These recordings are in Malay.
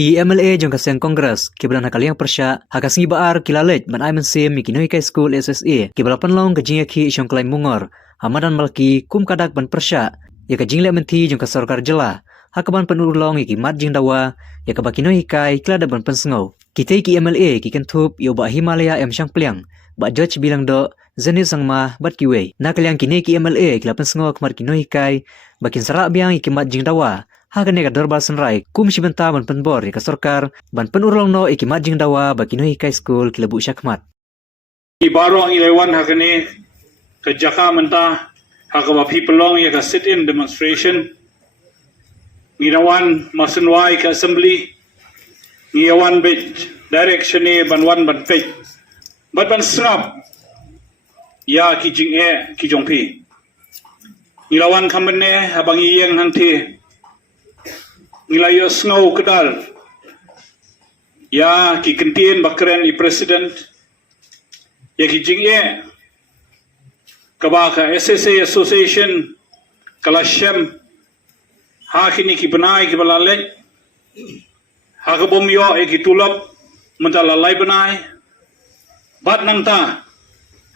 ki MLA jong kaseng Kongres kibran hakaliang persya hakasngi baar kilalet man aiman sim mikinoi kai school SSA kibra panlong kajing ki isyong klai mungor hamadan malki kum kadak ban persya ya kajing le menti jong kasarkar jela hakaban penurlong iki mat jing dawa ya kabakinoi kai klada ban pensengau kitai ki MLA ki kentup yo ba Himalaya em syang pliang ba judge bilang do zeni sangma bat kiwe na kaliang kini ki MLA kila pensengau kemar kinoi kai bakin sarak biang iki mat jing dawa Hagan ka dorbar senrai kum sibenta ban penbor ka sarkar ban penurlong no iki majing dawa bakino kai school kilabu syakmat ibaro ang ilewan hakani ka jaka menta hakaba people ya ka sit in demonstration ngirawan masunwai ka assembly ngiyawan bit direction ni banwan ban page ban snap ya kijing kijongpi ngirawan kamene habang iyeng hangti Nilayo snow kedal ya ki kentin bakren i president ya ki jingye kabaka SSA association kalashem ha kini ki benai ki balale ha ka bomyo e ki tulap mendalalai benai bat nangta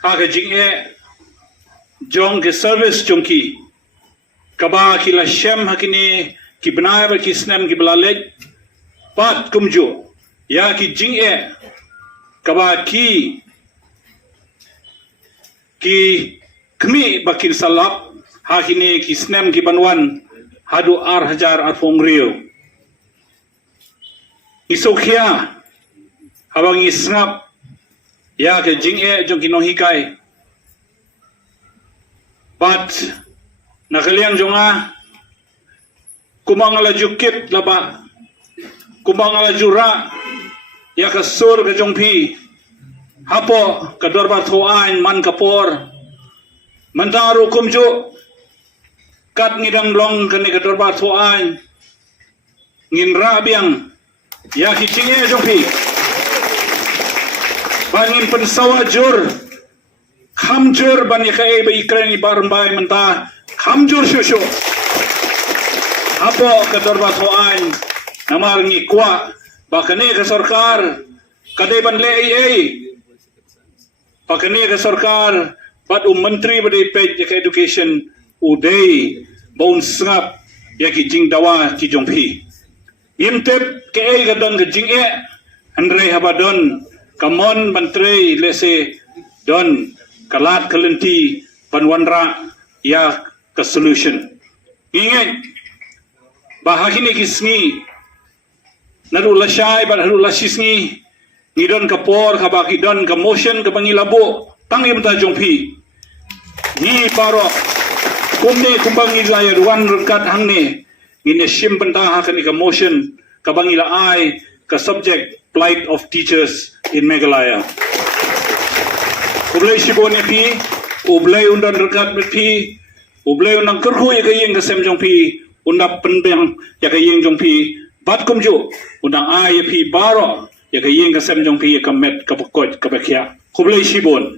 ha ka jingye jong ke service jongki kabaki lashem ha kini ki benai ba ki snem ki belalej pat kumjo ya ki jing'e kaba ki kmi bakin salap hakini ki snem ki banwan hadu hajar arfong rio isokhia habang isngap ya ke jing'e jong kinohikai pat nakaliang jonga kumangala jukit laba kumangala jura ya kasur ke jongpi hapo kadorba thoan man kapor mantaru kumju kat ngidang long kene kadorba thoan nginra biang ya kicingnya jongpi bangin pensawa jur khamjur ban yakai ba ikrani barmbai menta khamjur shushu Apo kadorba thoan namar ngi kwa bakane ka sarkar kadai ban le ai bakane ka sarkar bat menteri badai pej ka education udai baun sngap ya ki jing dawa ki jongpi imtep ke ai ka don ka jing andre habadon kamon menteri lese don kalat kalenti banwanra ya ka solution ingat bahagini kisni naru lasai ban naru lasisni ngidon kapor kabaki don ka motion ka bangilabo tangi mta jongpi ni paro kumne kumbangi laya ruan rekat hangne ngine sim benta hakani ka motion ka bangila ai ka subject plight of teachers in Meghalaya ublay sibone pi ublay undan rekat pi ublay unang kerhu ya kayeng ka sem jongpi undang penbeng ya ka yeng jongpi bat kumju undang ai pi baro ya ka yeng ka sem jongpi ya ka met ka pokot ka bakya kublai sibon